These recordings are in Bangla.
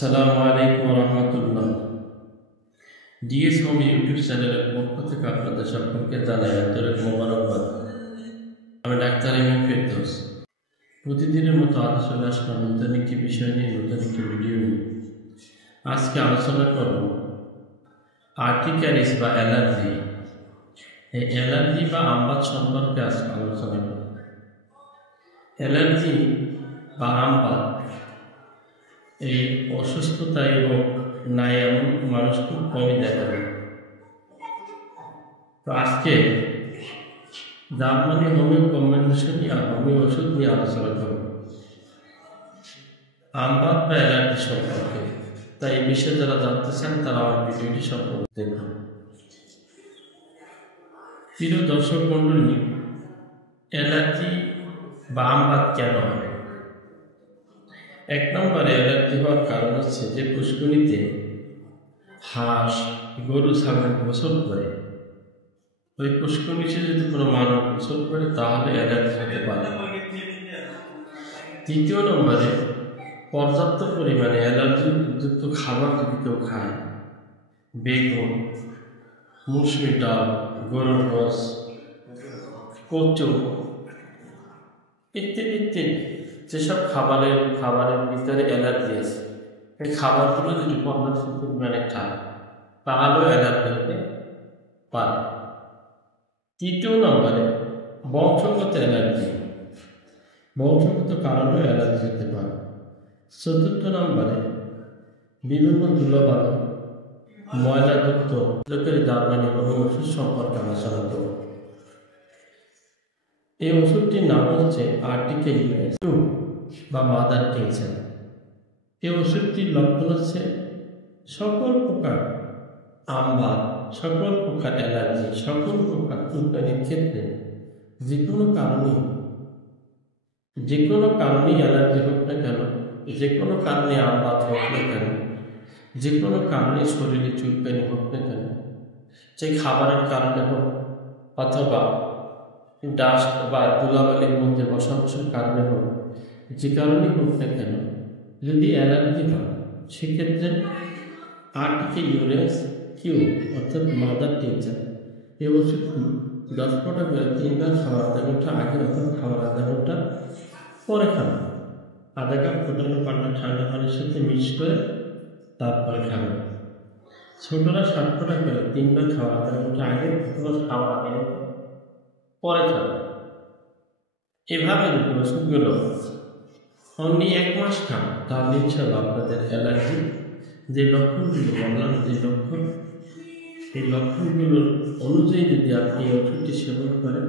আসসালামু আলাইকুম রহমতুল্লাহ। ডিএস হোম ইউটিউব চ্যানেলের পক্ষ থেকে আপনাদের সকলকে জানাই আন্তরিক মোবারকবাদ। আমি ডাক্তার এমএম ফেরদৌস। প্রতিদিনের মতো আজ চলে আসলাম নতুন একটি বিষয় নিয়ে, নতুন একটি ভিডিও নিয়ে। আজকে আলোচনা করব আর্টিক্যারিস বা অ্যালার্জি। এই অ্যালার্জি বা আমবাত সম্পর্কে আজকে আলোচনা করব। অ্যালার্জি বা আমবাত এই অসুস্থতা এবং নাই এমন মানুষ খুব কমই দেখা যায়। তো আজকে জার্মানি হোমিও কম্বিনেশন হোমিও ওষুধ নিয়ে আলোচনা করব আমবাত বা অ্যালার্জি সম্পর্কে। তাই এই বিষয়ে যারা জানতে চান তারা আমার ভিডিওটি সম্পর্কে দেখুন। প্রিয় দর্শক মণ্ডলী, অ্যালার্জি বা আমবাত কেন হয়? এক নম্বরে অ্যালার্জি হওয়ার কারণ হচ্ছে যে পুষ্করিণীতে হাঁস, গরু, ছাগল গোসল করে, ওই পুষ্করিণীতে যদি কোনো মানব গোসল করে তাহলে অ্যালার্জি হতে পারে। তৃতীয় নম্বরে পর্যাপ্ত পরিমাণে অ্যালার্জিযুক্ত খাবার যদি কেউ খায়, বেগুন, মুসুরি ডাল, গরুর রস, কচু ইত্যাদি ইত্যাদি যেসব খাবারের ভিতরে অ্যালার্জি আছে, এই খাবারগুলো যদি পর্যাপ্ত পরিমাণে খায় তাহলেও অ্যালার্জি হতে পারে। তৃতীয় নম্বরে বংশগত অ্যালার্জি, বংশগত কারণে অ্যালার্জি হতে পারে। চতুর্থ নম্বরে বিভিন্ন ধুলোবালি, ময়লাযুক্ত জার্মানি হোমিও ওষুধ সম্পর্কে আলোচনা করব। এই ওষুধটির নাম হচ্ছে আর্টিক্যারিস বা মাদার টিনচার। এই ওষুধটির লক্ষণ হচ্ছে সকল প্রকার আমবাত, সকল প্রকার অ্যালার্জি, সকল প্রকার চুলকানির ক্ষেত্রে যে কোনো কারণেই অ্যালার্জি হোক না কেন, যে কোনো কারণে আমবাত হোক না কেন, যে কোনো কারণে শরীরে চুলকানি হোক না কেন, যে খাবারের কারণে হোক অথবা ডাস্ট বা ধুলাবালির মধ্যে বসার কারণে হোক, যে কারণেই হোক না কেন, যদি অ্যালার্জি হয় সেক্ষেত্রে আর্টিক্যারিস অর্থাৎ মাদার টিনচার এই ওষুধটি 10 ফোঁটা করে 3 বার খাওয়ার আধা ঘন্টা আগে অথবা খাওয়ার আধা ঘন্টা পরে খাবেন। আধা কাপ ফোটানো পান্না ঠান্ডা পানির সাথে মিক্স করে তারপরে খাবেন। ছোটরা 7 ফোঁটা করে 3 বার খাওয়ার আধা ঘন্টা আগে অথবা খাওয়ার আগে পরে খাবেন। এভাবে যদি ওষুধগুলো অনলি 1 মাস খান তাহলে ইনশাআল্লাহ আপনাদের অ্যালার্জি যে লক্ষণগুলো বললাম, এই লক্ষণগুলোর অনুযায়ী যদি আপনি এই ওষুধটি সেবন করেন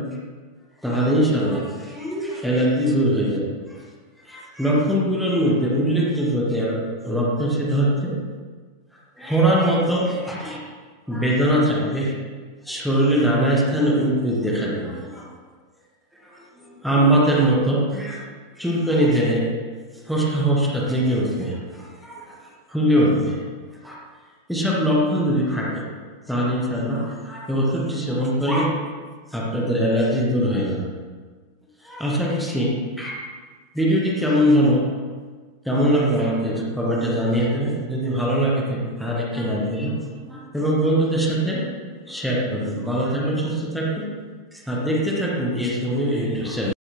তাহলে ইনশাআল্লাহ অ্যালার্জি দূর হয়ে যাবে। লক্ষণগুলোর মধ্যে উল্লেখযোগ্য যে লক্ষণ সেটা হচ্ছে ফোড়ার মতো বেদনা থাকবে, শরীরে নানা স্থানে উদ্ভিদ দেখা যাবে, আমবাতের মতো চুলকানি দেনে ফোসকা জেগে উঠবে, ফুলে উঠবে। এসব লক্ষণ যদি থাকে তাহলে ইনশাআল্লাহ এই ওষুধটি সেবন করলে আপনাদের অ্যালার্জি দূর হয়ে যাবে। আশা করছি ভিডিওটি কেমন লাগলো আমাকে কমেন্টে জানিয়ে দেবেন। যদি ভালো লাগে তাহলে একটি লাইক দেবেন এবং বন্ধুদের সাথে শেয়ার করবেন। ভালো থাকুন, সুস্থ থাকুন আর দেখতে থাকুন ডিএস হোমিও ইউটিউব চ্যানেল।